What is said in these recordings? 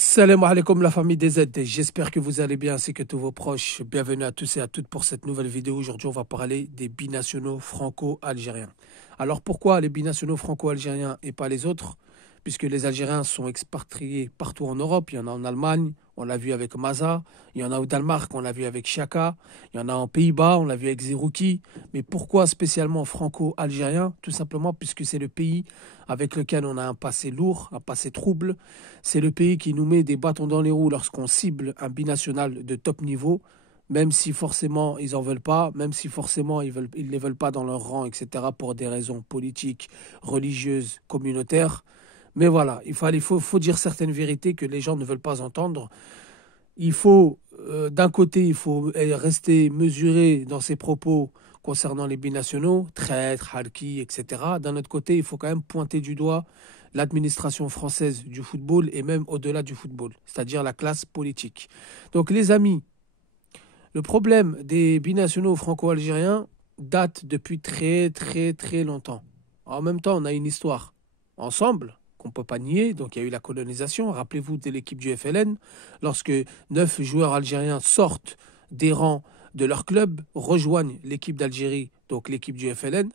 Salam alaikum la famille des Z, j'espère que vous allez bien ainsi que tous vos proches. Bienvenue à tous et à toutes pour cette nouvelle vidéo. Aujourd'hui on va parler des binationaux franco-algériens. Alors pourquoi les binationaux franco-algériens et pas les autres? Puisque les Algériens sont expatriés partout en Europe, il y en a en Allemagne, on l'a vu avec Maza, il y en a au Danemark, on l'a vu avec Chaka, il y en a en Pays-Bas, on l'a vu avec Zerouki. Mais pourquoi spécialement franco-algérien? Tout simplement puisque c'est le pays avec lequel on a un passé lourd, un passé trouble. C'est le pays qui nous met des bâtons dans les roues lorsqu'on cible un binational de top niveau, même si forcément ils en veulent pas, même si forcément ils les veulent pas dans leur rang, etc., pour des raisons politiques, religieuses, communautaires. Mais voilà, faut dire certaines vérités que les gens ne veulent pas entendre. D'un côté, il faut rester mesuré dans ses propos concernant les binationaux, traîtres, harkis, etc. D'un autre côté, il faut quand même pointer du doigt l'administration française du football et même au-delà du football, c'est-à-dire la classe politique. Donc les amis, le problème des binationaux franco-algériens date depuis très très très longtemps. En même temps, on a une histoire ensemble qu'on ne peut pas nier. Donc il y a eu la colonisation. Rappelez-vous de l'équipe du FLN, lorsque 9 joueurs algériens sortent des rangs de leur club, rejoignent l'équipe d'Algérie, donc l'équipe du FLN,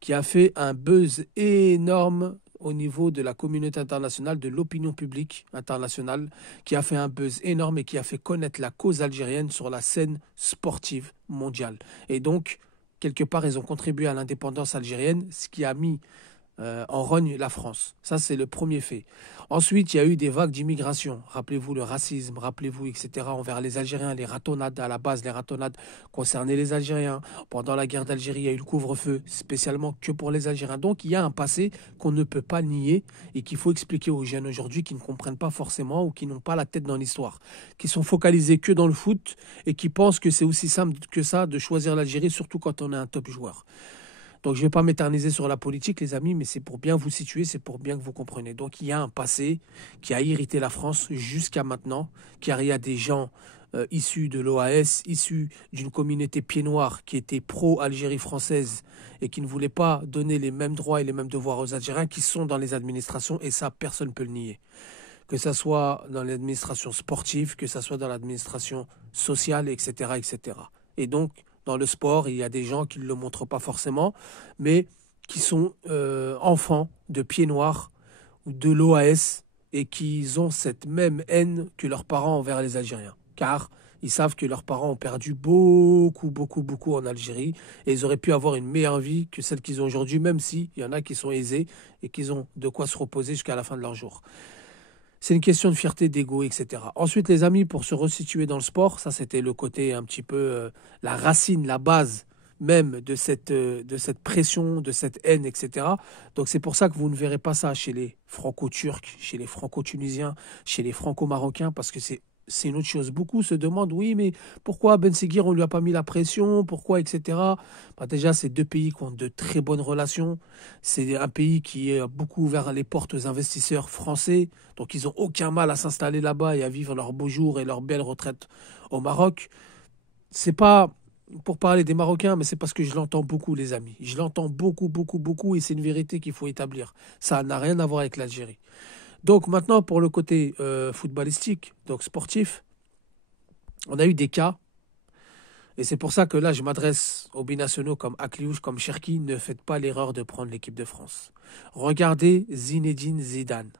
qui a fait un buzz énorme au niveau de la communauté internationale, de l'opinion publique internationale, qui a fait un buzz énorme et qui a fait connaître la cause algérienne sur la scène sportive mondiale. Et donc, quelque part, ils ont contribué à l'indépendance algérienne, ce qui a mis en rogne la France. Ça, c'est le premier fait. Ensuite, il y a eu des vagues d'immigration. Rappelez-vous le racisme, rappelez-vous, etc., envers les Algériens, les ratonnades. À la base, les ratonnades concernaient les Algériens. Pendant la guerre d'Algérie, il y a eu le couvre-feu, spécialement que pour les Algériens. Donc, il y a un passé qu'on ne peut pas nier et qu'il faut expliquer aux jeunes aujourd'hui qui ne comprennent pas forcément ou qui n'ont pas la tête dans l'histoire, qui sont focalisés que dans le foot et qui pensent que c'est aussi simple que ça de choisir l'Algérie, surtout quand on est un top joueur. Donc je ne vais pas m'éterniser sur la politique, les amis, mais c'est pour bien vous situer, c'est pour bien que vous compreniez. Donc il y a un passé qui a irrité la France jusqu'à maintenant, car il y a des gens issus de l'OAS, issus d'une communauté pied noir qui était pro-Algérie française et qui ne voulait pas donner les mêmes droits et les mêmes devoirs aux Algériens qui sont dans les administrations, et ça, personne ne peut le nier. Que ça soit dans l'administration sportive, que ça soit dans l'administration sociale, etc., etc. Et donc, dans le sport, il y a des gens qui ne le montrent pas forcément, mais qui sont enfants de pieds noirs ou de l'OAS et qui ont cette même haine que leurs parents envers les Algériens. Car ils savent que leurs parents ont perdu beaucoup, beaucoup, beaucoup en Algérie et ils auraient pu avoir une meilleure vie que celle qu'ils ont aujourd'hui, même s'il y en a qui sont aisés et qui ont de quoi se reposer jusqu'à la fin de leur jour. C'est une question de fierté, d'ego, etc. Ensuite, les amis, pour se resituer dans le sport, ça c'était le côté un petit peu la racine, la base même de cette pression, de cette haine, etc. Donc c'est pour ça que vous ne verrez pas ça chez les franco-turcs, chez les franco-tunisiens, chez les franco-marocains, parce que c'est une autre chose. Beaucoup se demandent, oui, mais pourquoi Ben Seguir, on ne lui a pas mis la pression, pourquoi, etc. Bah déjà, c'est deux pays qui ont de très bonnes relations. C'est un pays qui a beaucoup ouvert les portes aux investisseurs français. Donc, ils n'ont aucun mal à s'installer là-bas et à vivre leurs beaux jours et leurs belles retraites au Maroc. C'est pas pour parler des Marocains, mais c'est parce que je l'entends beaucoup, les amis. Je l'entends beaucoup, beaucoup, beaucoup, et c'est une vérité qu'il faut établir. Ça n'a rien à voir avec l'Algérie. Donc maintenant, pour le côté footballistique, donc sportif, on a eu des cas, et c'est pour ça que là, je m'adresse aux binationaux comme Akliouche, comme Cherki, ne faites pas l'erreur de prendre l'équipe de France. Regardez Zinedine Zidane.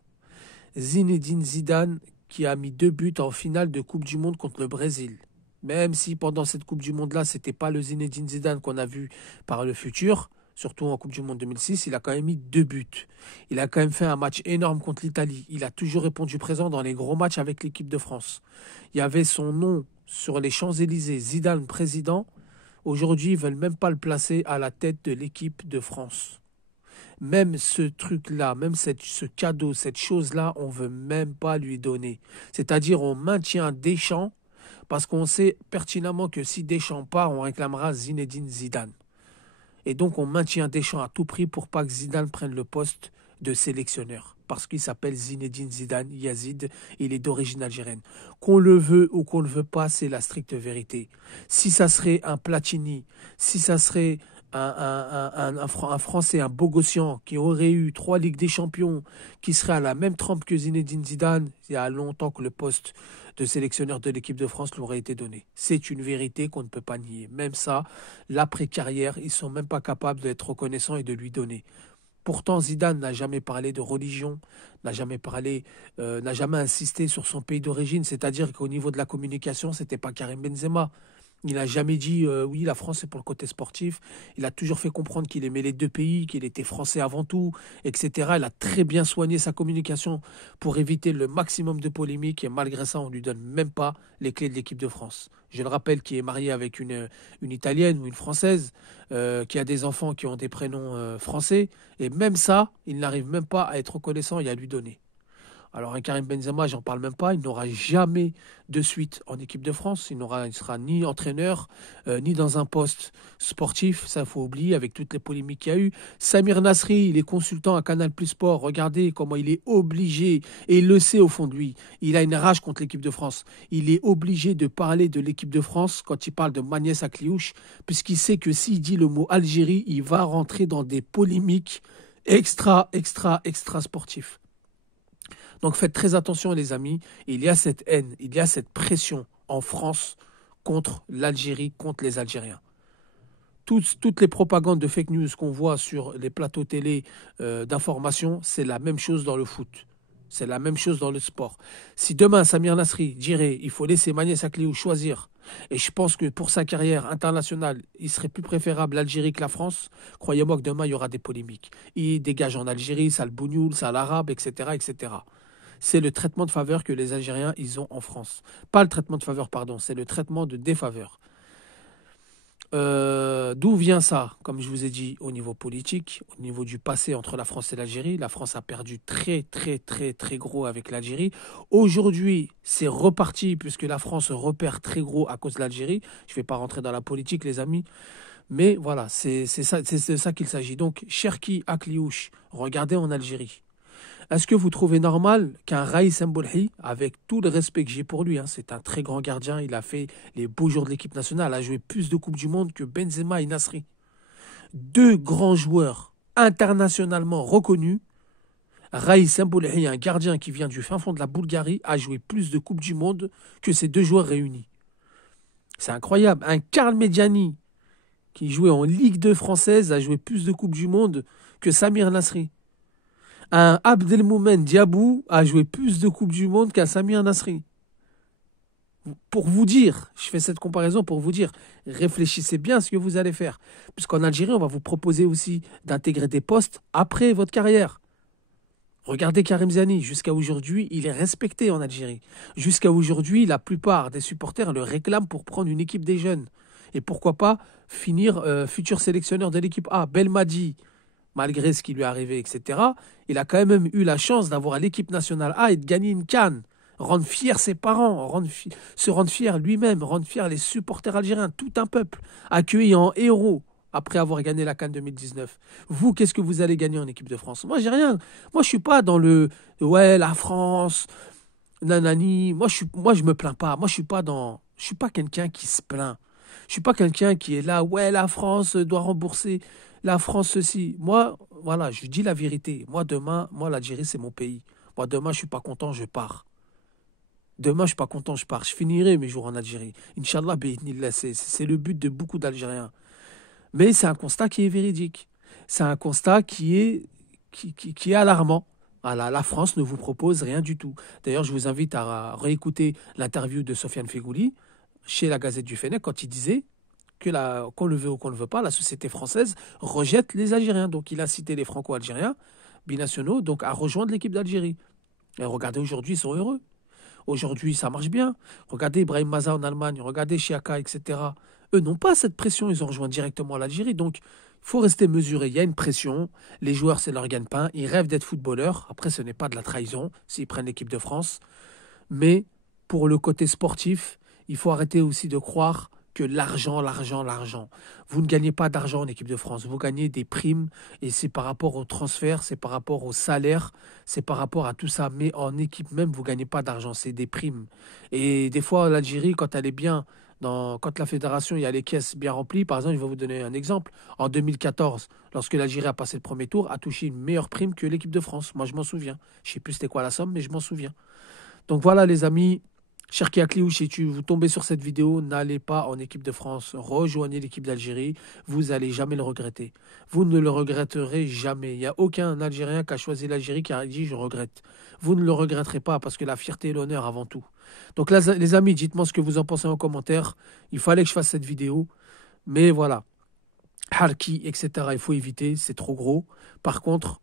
Zinedine Zidane qui a mis 2 buts en finale de Coupe du Monde contre le Brésil. Même si pendant cette Coupe du Monde-là, c'était pas le Zinedine Zidane qu'on a vu par le futur, surtout en Coupe du Monde 2006, il a quand même mis 2 buts. Il a quand même fait un match énorme contre l'Italie. Il a toujours répondu présent dans les gros matchs avec l'équipe de France. Il y avait son nom sur les Champs-Élysées, Zidane président. Aujourd'hui, ils ne veulent même pas le placer à la tête de l'équipe de France. Même ce truc-là, même ce cadeau, cette chose-là, on ne veut même pas lui donner. C'est-à-dire, on maintient Deschamps parce qu'on sait pertinemment que si Deschamps part, on réclamera Zinedine Zidane. Et donc, on maintient Deschamps à tout prix pour pas que Zidane prenne le poste de sélectionneur. Parce qu'il s'appelle Zinedine Zidane Yazid, il est d'origine algérienne. Qu'on le veut ou qu'on ne le veut pas, c'est la stricte vérité. Si ça serait un Platini, si ça serait un Français, un Bogossian, qui aurait eu 3 Ligues des Champions, qui serait à la même trempe que Zinedine Zidane, il y a longtemps que le poste de sélectionneur de l'équipe de France lui aurait été donné. C'est une vérité qu'on ne peut pas nier. Même ça, l'après-carrière, ils sont même pas capables d'être reconnaissants et de lui donner. Pourtant, Zidane n'a jamais parlé de religion, n'a jamais insisté sur son pays d'origine. C'est-à-dire qu'au niveau de la communication, c'était pas Karim Benzema. Il n'a jamais dit oui, la France c'est pour le côté sportif. Il a toujours fait comprendre qu'il aimait les deux pays, qu'il était français avant tout, etc. Il a très bien soigné sa communication pour éviter le maximum de polémiques et malgré ça, on ne lui donne même pas les clés de l'équipe de France. Je le rappelle qu'il est marié avec une Italienne ou une Française qui a des enfants qui ont des prénoms français et même ça, il n'arrive même pas à être reconnaissant et à lui donner. Alors un Karim Benzema, j'en parle même pas, il n'aura jamais de suite en équipe de France. Il sera ni entraîneur, ni dans un poste sportif. Ça, faut oublier avec toutes les polémiques qu'il y a eu. Samir Nasri, il est consultant à Canal Plus Sport. Regardez comment il est obligé, et il le sait au fond de lui. Il a une rage contre l'équipe de France. Il est obligé de parler de l'équipe de France quand il parle de Magnès Akliouche, puisqu'il sait que s'il dit le mot Algérie, il va rentrer dans des polémiques extra sportifs. Donc faites très attention les amis, il y a cette haine, il y a cette pression en France contre l'Algérie, contre les Algériens. Toutes les propagandes de fake news qu'on voit sur les plateaux télé d'information, c'est la même chose dans le foot. C'est la même chose dans le sport. Si demain Samir Nasri dirait il faut laisser Magnès Akliou choisir, et je pense que pour sa carrière internationale, il serait plus préférable l'Algérie que la France, croyez-moi que demain il y aura des polémiques. Il dégage en Algérie, ça le bougnoul, ça l'arabe, etc., etc. C'est le traitement de faveur que les Algériens ils ont en France. Pas le traitement de faveur, pardon, c'est le traitement de défaveur. D'où vient ça? Comme je vous ai dit, au niveau politique, au niveau du passé entre la France et l'Algérie, la France a perdu très gros avec l'Algérie. Aujourd'hui, c'est reparti puisque la France repère très gros à cause de l'Algérie. Je ne vais pas rentrer dans la politique, les amis. Mais voilà, c'est de ça qu'il s'agit. Donc, Cherki Akliouche, regardez en Algérie. Est-ce que vous trouvez normal qu'un Raïs Mboulhi, avec tout le respect que j'ai pour lui, hein, c'est un très grand gardien, il a fait les beaux jours de l'équipe nationale, a joué plus de Coupes du Monde que Benzema et Nasri. Deux grands joueurs internationalement reconnus. Raïs Mboulhi, un gardien qui vient du fin fond de la Bulgarie, a joué plus de Coupes du Monde que ces deux joueurs réunis. C'est incroyable. Un Karl Medjani, qui jouait en Ligue 2 française, a joué plus de Coupes du Monde que Samir Nasri. Un Abdelmoumen Diabou a joué plus de Coupes du Monde qu'un Samir Nasri. Pour vous dire, je fais cette comparaison pour vous dire, réfléchissez bien à ce que vous allez faire. Puisqu'en Algérie, on va vous proposer aussi d'intégrer des postes après votre carrière. Regardez Karim Ziani, jusqu'à aujourd'hui, il est respecté en Algérie. Jusqu'à aujourd'hui, la plupart des supporters le réclament pour prendre une équipe des jeunes. Et pourquoi pas finir futur sélectionneur de l'équipe A. Belmadi, malgré ce qui lui est arrivé, etc., il a quand même eu la chance d'avoir l'équipe nationale A et de gagner une CAN. Rendre fier ses parents, se rendre fier lui-même, rendre fier les supporters algériens, tout un peuple, accueilli en héros après avoir gagné la CAN 2019. Vous, qu'est-ce que vous allez gagner en équipe de France? Moi, j'ai rien. Moi, je suis pas dans le ouais, la France, nanani. Moi, je me plains pas. Moi, je suis pas quelqu'un qui se plaint. Je suis pas quelqu'un qui est là, ouais, la France doit rembourser, la France ceci. Moi, voilà, je dis la vérité. Moi, demain, moi, l'Algérie, c'est mon pays. Moi, demain, je suis pas content, je pars. Demain, je suis pas content, je pars. Je finirai mes jours en Algérie. Inch'Allah, c'est le but de beaucoup d'Algériens. Mais c'est un constat qui est véridique. C'est un constat qui est alarmant. Voilà, la France ne vous propose rien du tout. D'ailleurs, je vous invite à réécouter l'interview de Sofiane Fegouli chez la Gazette du Fennec quand il disait que qu'on le veut ou qu'on ne le veut pas, la société française rejette les Algériens. Donc il a cité les Franco-Algériens, binationaux, donc à rejoindre l'équipe d'Algérie. Et regardez, aujourd'hui, ils sont heureux. Aujourd'hui, ça marche bien. Regardez Brahim Maza en Allemagne, regardez Chiaka, etc. Eux n'ont pas cette pression, ils ont rejoint directement l'Algérie. Donc, il faut rester mesuré. Il y a une pression. Les joueurs, c'est leur gagne-pain. Ils rêvent d'être footballeurs. Après, ce n'est pas de la trahison s'ils prennent l'équipe de France. Mais pour le côté sportif, il faut arrêter aussi de croire que l'argent, l'argent, l'argent. Vous ne gagnez pas d'argent en équipe de France. Vous gagnez des primes et c'est par rapport au transfert, c'est par rapport au salaire, c'est par rapport à tout ça. Mais en équipe même, vous ne gagnez pas d'argent, c'est des primes. Et des fois, l'Algérie, quand elle est bien, quand la fédération, il y a les caisses bien remplies, par exemple, je vais vous donner un exemple. En 2014, lorsque l'Algérie a passé le premier tour, a touché une meilleure prime que l'équipe de France. Moi, je m'en souviens. Je ne sais plus c'était quoi la somme, mais je m'en souviens. Donc voilà les amis, Cherki Akliou, si vous tombez sur cette vidéo, n'allez pas en équipe de France, rejoignez l'équipe d'Algérie, vous n'allez jamais le regretter. Vous ne le regretterez jamais. Il n'y a aucun Algérien qui a choisi l'Algérie qui a dit je regrette. Vous ne le regretterez pas parce que la fierté et l'honneur avant tout. Donc là, les amis, dites-moi ce que vous en pensez en commentaire. Il fallait que je fasse cette vidéo, mais voilà. Harki, etc., il faut éviter, c'est trop gros. Par contre,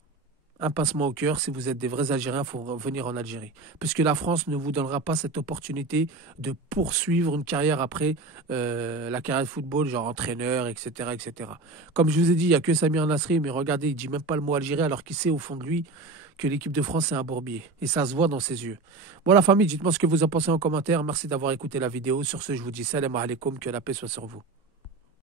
un pincement au cœur, si vous êtes des vrais Algériens, il faut revenir en Algérie. Puisque la France ne vous donnera pas cette opportunité de poursuivre une carrière après la carrière de football, genre entraîneur, etc., etc. Comme je vous ai dit, il n'y a que Samir Nasri, mais regardez, il ne dit même pas le mot Algérie alors qu'il sait au fond de lui que l'équipe de France est un bourbier. Et ça se voit dans ses yeux. Bon, la famille, dites-moi ce que vous en pensez en commentaire. Merci d'avoir écouté la vidéo. Sur ce, je vous dis salam alaikum, que la paix soit sur vous.